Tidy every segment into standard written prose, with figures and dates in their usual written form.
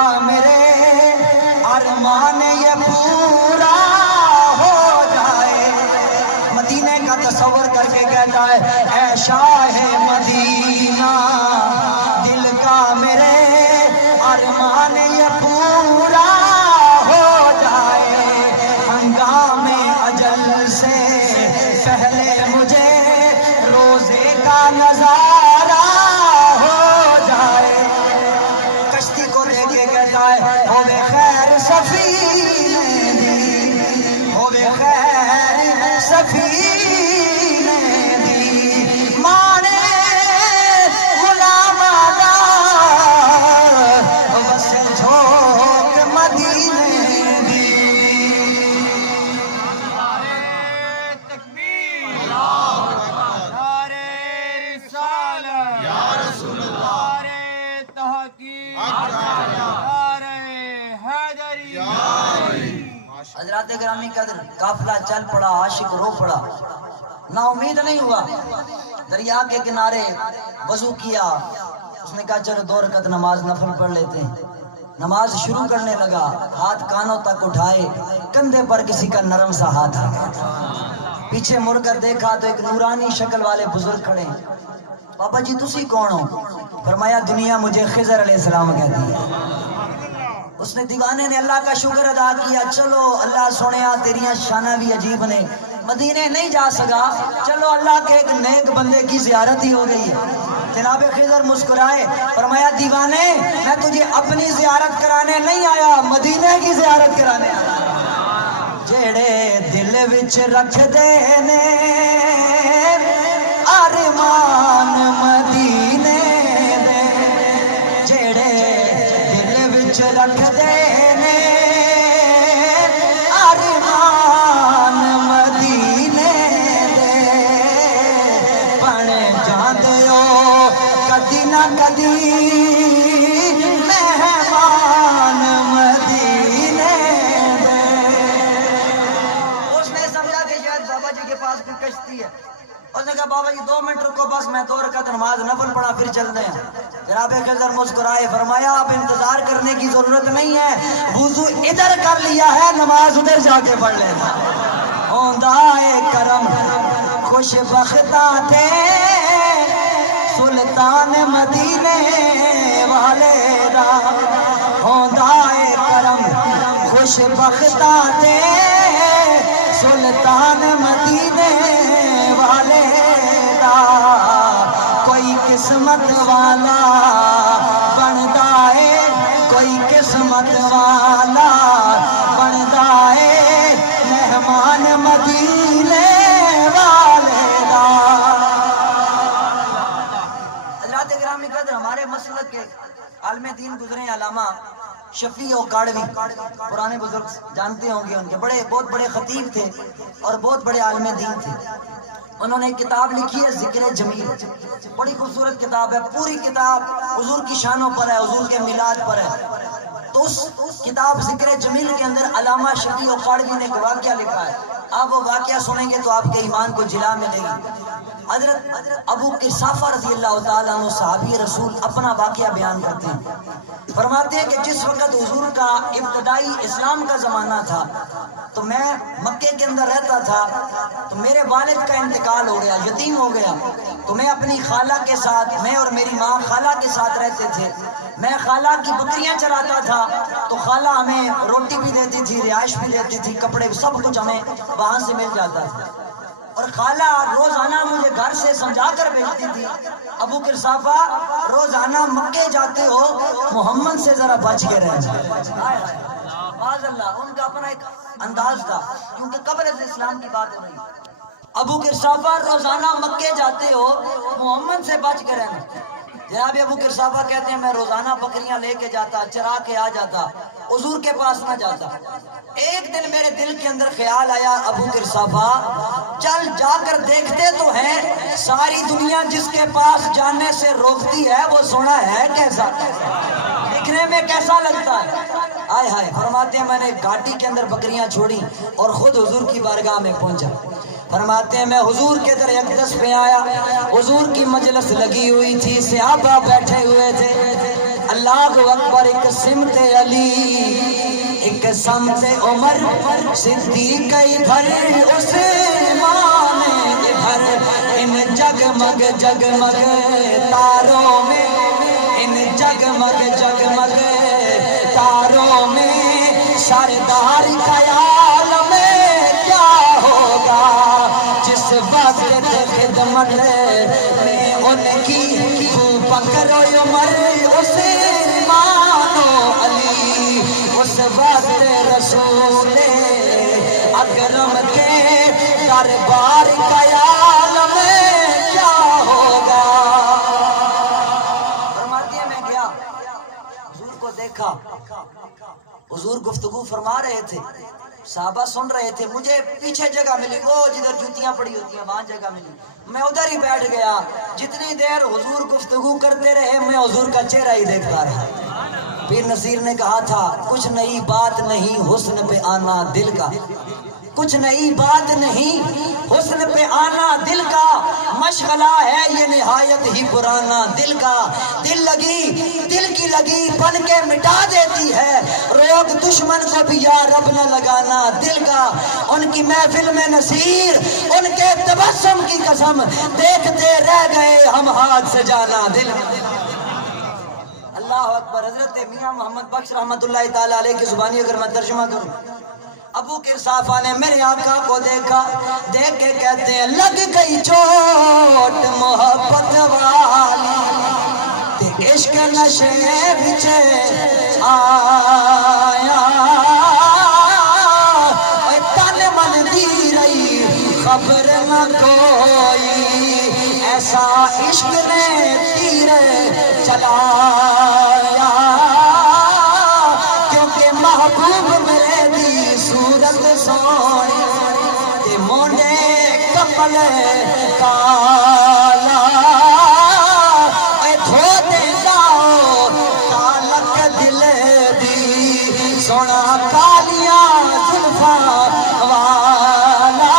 کا میرے ارمان یہ پورا ہو جائے. مدینے کا تصور کر کے کہتا ہے اے شاہ مدینہ دل کا میرے ارمان یہ پورا ہو جائے. ہنگام اجل سے پہلے مجھے روزے کا نظارہ ہو جائے. کشتی کو لے کے کہتا ہے ہوے خیر سفینے دی ہوے خیر سفینے دی مانے غلام آدار وسے جھوک مدینے دی. حضرات گرامی قدر قافلہ چل پڑا عاشق رو پڑا نا امید نہیں ہوا. دریا کے کنارے وضو کیا اس نے کہا چلو 2 رکعت نماز نفل پڑھ لیتے ہیں. نماز شروع کرنے لگا ہاتھ کانوں تک اٹھائے کندھے پر کسی کا نرم سا ہاتھ آ گیا. پیچھے مڑ کر دیکھا تو ایک نورانی شکل والے بزرگ کھڑے ہیں. بابا جی تسی کون ہو؟ فرمایا دنیا مجھے خضر علیہ السلام کہتی ہے. اس نے دیوانے نے اللہ کا شکر ادا کیا. چلو اللہ سنیا تیریاں شانہ بھی عجیب نے. مدینے نہیں جا سکا چلو اللہ کے ایک نیک بندے کی زیارت ہی ہو گئی ہے. جناب خضر مسکرائے فرمایا دیوانے میں تجھے اپنی زیارت کرانے نہیں آیا مدینے کی زیارت کرانے آیا. جیڑے دل وچ رکھ دے نے ارمان مدینے دے جیڑے دل وچ رکھ دے نے ارمان مدینے دے بن جاندے ہو کدی نہ کدی مہمان مدینے دے. اس نے سمجھا کہ شاید بابا جی کے پاس کوئی کشتی ہے. اس نے کہا بابا جی 2 منٹ رکو بس میں 2 رکعت نماز نفل پڑھا پھر چلتے ہیں. جناب خضر مسکرائے فرمایا اب انتظار کرنے کی ضرورت نہیں ہے وضو ادھر کر لیا ہے نماز ادھر جا کے پڑھ لینا. ہوندا اے کرم خوش بختاں تھے سلطان مدینے والے دا. ہوندا اے کرم خوش بختاں تھے سلطان مدینے والے دا. کوئی قسمت والا بندا ہے کوئی قسمت والا بندا ہے مہمان مدینے والے دا. حضرات گرامی قدر ہمارے مسلک کے عالم دین گزرے علامہ شفیع و کاڑوی پرانے بزرگ جانتے ہوں گے ان کے بہت بڑے خطیب تھے اور بہت بڑے عالم دین تھے. انہوں نے ایک کتاب لکھی ہے ذکر جمیل. بڑی خوبصورت کتاب ہے. پوری کتاب حضور کی شانوں پر ہے حضور کے میلاد پر ہے. تو اس کتاب ذکر جمیل کے اندر علامہ شفیع و کاڑوی نے ایک واقعہ لکھا ہے. آپ وہ واقعہ سنیں گے تو آپ کے ایمان کو جلا ملے گی. حضرت ابو قصافہ رضی اللہ تعالیٰ عنہ صحابی رسول اپنا واقعہ بیان کرتے ہیں. فرماتے ہیں کہ جس وقت حضور کا ابتدائی اسلام کا زمانہ تھا تو میں مکے کے اندر رہتا تھا. تو میرے والد کا انتقال ہو گیا یتیم ہو گیا. تو میں اپنی خالہ کے ساتھ میں اور میری ماں خالہ کے ساتھ رہتے تھے. میں خالہ کی بکریاں چراتا تھا تو خالہ ہمیں روٹی بھی دیتی تھی رہائش بھی دیتی تھی کپڑے سب کچھ ہمیں وہاں سے مل جاتا تھا. اور خالہ روزانہ مجھے گھر سے سمجھا کر بھیجتی تھی ابو قصافہ روزانہ مکے جاتے ہو محمد سے ذرا بچ کے رہنا. باز اللہ ان کا اپنا ایک انداز تھا کیونکہ قبل اسلام کی بات ہو رہی. ابو قصافہ روزانہ مکے جاتے ہو محمد سے بچ کے رہنا. جناب ابو قصافہ کہتے ہیں میں روزانہ بکریاں لے کے جاتا چرا کے آ جاتا حضور کے پاس نہ جاتا. ایک دن میرے دل کے اندر خیال آیا ابو قصافہ چل جا کر دیکھتے تو ہیں ساری دنیا جس کے پاس جانے سے روکتی ہے وہ سونا ہے کیسا دکھنے میں کیسا لگتا ہے. آئے ہائے فرماتے ہیں میں نے گھاٹی کے اندر بکریاں چھوڑی اور خود حضور کی بارگاہ میں پہنچا. فرماتے ہیں میں حضور کے در اقدس پہ آیا. حضور کی مجلس لگی ہوئی تھی صحابہ بیٹھے ہوئے تھے. اللہ اکبر، ایک سمت علی ایک سمت عمر، صدیق ادھر عثمان ادھر، ان جگمگ جگمگ تاروں میں، ان جگمگ جگمگ تاروں میں سردار کا عالم کیا ہوگا جس وقت خدمت میں ان کی بکر و عمر عثمان و علی، اس وقت رسول اکرم کے دربار کا عالم کیا ہوگا۔ فرماتی ہے میں گیا حضور کو دیکھا، حضور گفتگو فرما رہے تھے، صحابہ سن رہے تھے، مجھے پیچھے جگہ ملی، وہ جدھر جوتیاں پڑی ہوتی ہیں وہاں جگہ ملی، میں ادھر ہی بیٹھ گیا۔ جتنی دیر حضور گفتگو کرتے رہے میں حضور کا چہرہ ہی دیکھتا رہا۔ پیر نصیر نے کہا تھا کچھ نئی بات نہیں حسن پہ آنا دل کا، کچھ نئی بات نہیں حسن پہ آنا دل کا، مشغلہ ہے یہ نہایت ہی پرانا دل کا، دل لگی دل کی لگی بن کے مٹا دیتی ہے، روگ دشمن کو بھی یا رب نہ لگانا دل کا۔ ان کی محفل میں نصیر ان کے تبسم کی قسم دیکھتے رہ گئے ہم ہاتھ سے جانا دل کا۔ اللہ اکبر۔ حضرت میاں محمد بخش رحمت اللہ تعالیٰ علیہ کی زبانی اگر میں ترجمہ کروں، ابو قرصافہ نے میرے آقا کو دیکھا، دیکھ کے کہتے ہیں لگ گئی چوٹ محبت والی تے عشق نشے وچ آیا، اے تن من دی رہی خبر نہ کوئی، ایسا عشق نے تیر چلایا، کیونکہ محبوب میرے دی صورت سونی تے مونڈے کمل کالا، اے دھو دے جاؤ کالک دل دی سونا کالیاں زلفاں والا۔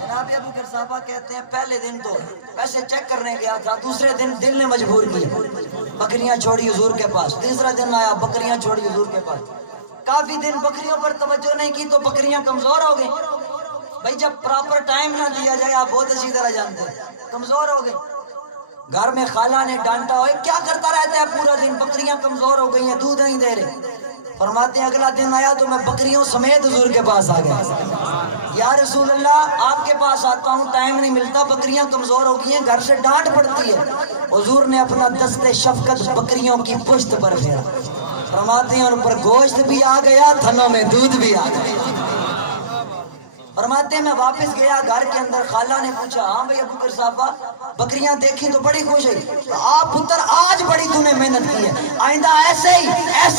جناب ابو قرصافہ کہتے ہیں پہلے دن تو پیسے چیک کرنے گیا تھا، دوسرے دن دل نے مجبور کیا، بکریاں چھوڑی حضور کے پاس، تیسرا دن آیا بکریاں چھوڑی حضور کے پاس، کافی دن بکریوں پر توجہ نہیں کی تو بکریاں کمزور ہو گئی۔ بھائی جب پراپر ٹائم نہ دیا جائے، آپ بہت اچھی طرح جانتے ہیں، کمزور ہو گئی۔ گھر میں خالہ نے ڈانٹا ہوئے کیا کرتا رہتا ہے پورا دن، بکریاں کمزور ہو گئی ہیں دودھ نہیں دے رہے۔ فرماتے ہیں اگلا دن آیا تو میں بکریوں سمیت حضور کے پاس آ گیا، یا رسول اللہ آپ کے پاس آتا ہوں ٹائم نہیں ملتا، بکریاں کمزور ہو گئی ہیں، گھر سے ڈانٹ پڑتی ہے۔ حضور نے اپنا دست شفقت بکریوں کی پشت پر پھیرا، فرماتے ہیں ان پر گوشت بھی آ گیا، تھنوں میں دودھ بھی آ گیا۔ فرماتے ہیں میں واپس گیا گھر کے اندر، خالہ نے پوچھا ہاں بھائی ابو قرصافہ بکریاں دیکھی تو بڑی خوش ہوئی، آپ پتر آج بڑی تو نے محنت کی ہے، آئندہ ایسے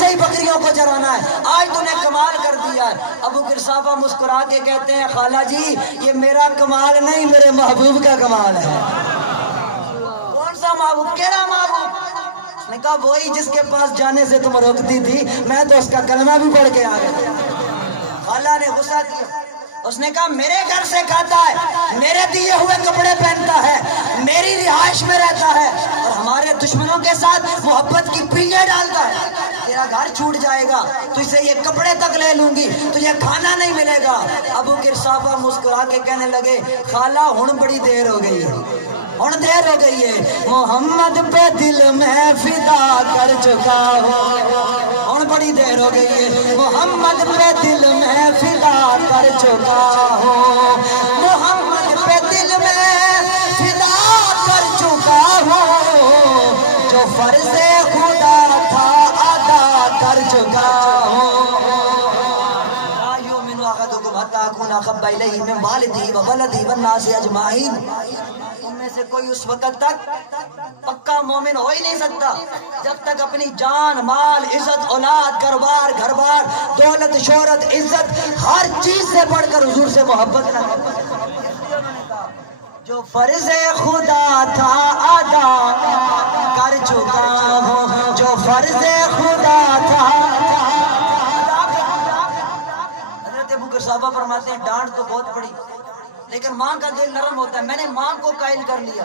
ہی بکریوں کو چرانا ہے، آج تو نے کمال کر دیا ہے۔ ابو قرصافہ مسکرا کے کہتے ہیں خالہ جی یہ میرا کمال نہیں میرے محبوب کا کمال ہے۔ کون سا محبوب، کیڑا محبوب؟ اس نے کہا وہی جس کے پاس جانے سے تم روکتی تھی، میں تو اس کا کلمہ بھی پڑھ کے آ گیا۔ خالہ نے غصہ کیا، اس نے کہا میرے گھر سے کھاتا ہے، میرے دیے ہوئے کپڑے پہنتا ہے، میری رہائش میں رہتا ہے، اور ہمارے دشمنوں کے ساتھ محبت کی پیلیں ڈالتا ہے، تیرا گھر چھوٹ جائے گا، تجھے یہ کپڑے تک لے لوں گی، تجھے کھانا نہیں ملے گا۔ ابو قرصافہ مسکرا کے کہنے لگے خالہ ہن بڑی دیر ہو گئی ہے، ہن دیر ہو گئی ہے، محمد پہ دل میں فدا کر چکا ہوں، ہن بڑی دیر ہو گئی ہے، محمد پہ دل میں فدا کر چکا ہوں، محمد پہ دل میں فدا کر چکا ہوں، جو فرض خدا تھا ادا کر چکا ہوں۔ لا یؤمن احدکم حتی اکون احب الیہ من والدہ وولدہ والناس اجمعین، تم میں سے کوئی اس وقت تک پکا مومن ہو ہی نہیں سکتا جب تک اپنی جان مال عزت اولاد گھر بار دولت شہرت عزت ہر چیز سے بڑھ کر حضور سے محبت نہ کرے۔ جو فرض خدا تھا ادا کر چکا ہوں، جو فرض خدا تھا حضرت ابو قرصافہ فرماتے ہیں ڈانٹ تو بہت پڑی لیکن ماں کا دل نرم ہوتا ہے، میں نے ماں کو قائل کر لیا،